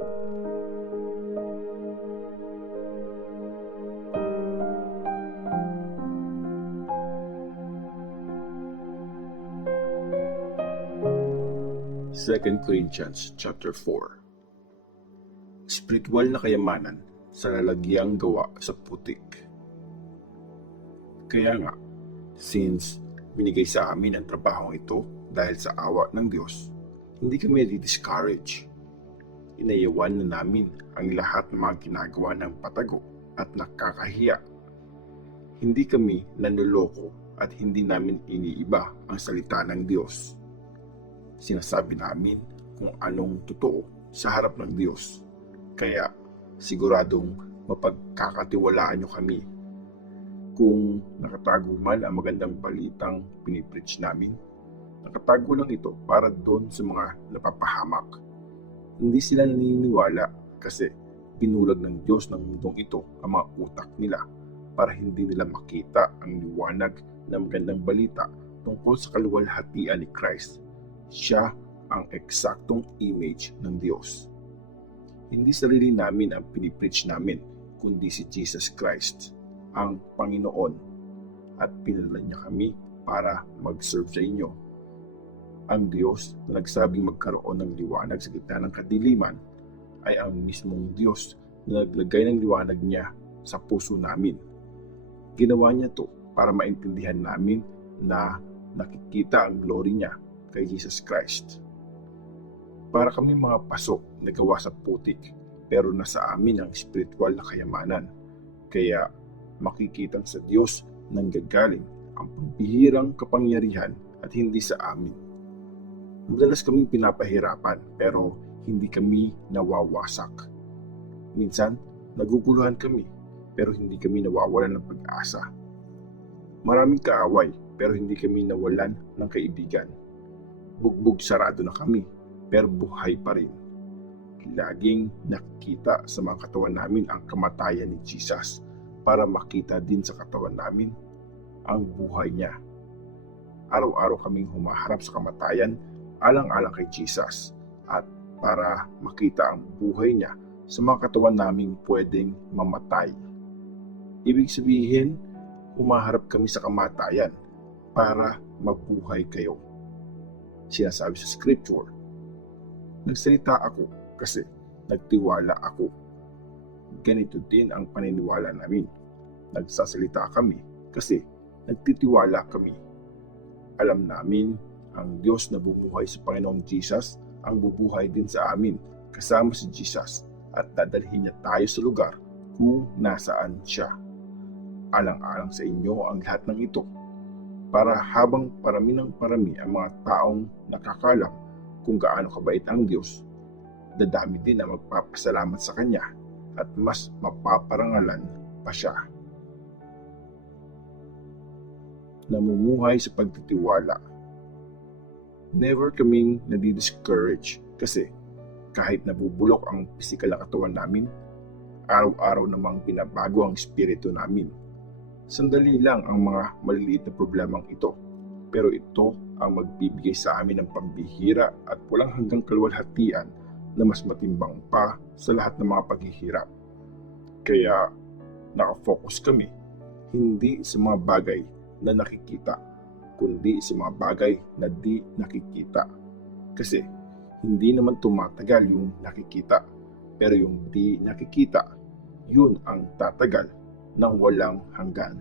2 Corinthians chapter 4. Spiritual na kayamanan sa lalagyang gawa sa putik. Kaya nga, since binigay sa amin ang trabahong ito dahil sa awa ng Diyos, hindi kami di-discourage. Inayawan na namin ang lahat ng mga ginagawa ng patago at nakakahiya. Hindi kami nanloloko at hindi namin iniiba ang salita ng Diyos. Sinasabi namin kung anong totoo sa harap ng Diyos. Kaya siguradong mapagkakatiwalaan nyo kami. Kung nakatago man ang magandang balitang pinipreach namin, nakatago lang ito para doon sa mga napapahamak. Hindi sila naniniwala kasi pinulag ng Diyos ng mundong ito ang mga utak nila para hindi nila makita ang liwanag ng magandang balita tungkol sa kaluwalhatian ni Christ. Siya ang eksaktong image ng Diyos. Hindi sarili namin ang pinipreach namin, kundi si Jesus Christ, ang Panginoon, at pinadala niya kami para mag-serve sa inyo. Ang Diyos na nagsabing magkaroon ng liwanag sa gitna ng kadiliman ay ang mismong Diyos na naglagay ng liwanag niya sa puso namin. Ginawa niya to para maintindihan namin na nakikita ang glory niya kay Jesus Christ. Para kami mga paso na gawa sa putik, pero nasa amin ang spiritual na kayamanan. Kaya makikitang sa Diyos nanggagaling ang pambihirang kapangyarihan at hindi sa amin. Madalas kaming pinapahirapan pero hindi kami nawawasak. Minsan, naguguluhan kami pero hindi kami nawawalan ng pag-asa. Maraming kaaway pero hindi kami nawalan ng kaibigan. Bugbog sarado na kami, pero buhay pa rin. Laging nakikita sa mga katawan namin ang kamatayan ni Jesus para makita din sa katawan namin ang buhay niya. Araw-araw kaming humaharap sa kamatayan alang-alang kay Jesus at para makita ang buhay niya sa mga katawan naming pwedeng mamatay. Ibig sabihin, humaharap kami sa kamatayan para mabuhay kayo. Sinasabi sa scripture, nagsalita ako kasi nagtiwala ako. Ganito din ang paniniwala namin. Nagsasalita kami kasi nagtitiwala kami. Alam namin ang Diyos na bumuhay sa Panginoong Jesus ang bubuhay din sa amin kasama si Jesus at dadalhin niya tayo sa lugar kung nasaan siya. Alang-alang sa inyo ang lahat ng ito, para habang parami ng parami ang mga taong nakakalam kung gaano kabait ang Diyos, dadami din ang magpapasalamat sa Kanya at mas mapaparangalan pa siya. Namumuhay sa pagtitiwala. Never kaming nadi-discourage kasi kahit nabubulok ang pisikal na katawan namin, araw-araw namang binabago ang espiritu namin. Sandali lang ang mga maliliit na problemang ito, pero ito ang magbibigay sa amin ng pambihira at walang hanggang kaluwalhatian na mas matimbang pa sa lahat ng mga paghihirap. Kaya nakafocus kami hindi sa mga bagay na nakikita, kundi sa mga bagay na di nakikita. Kasi hindi naman tumatagal yung nakikita, pero yung di nakikita, yun ang tatagal ng walang hanggan.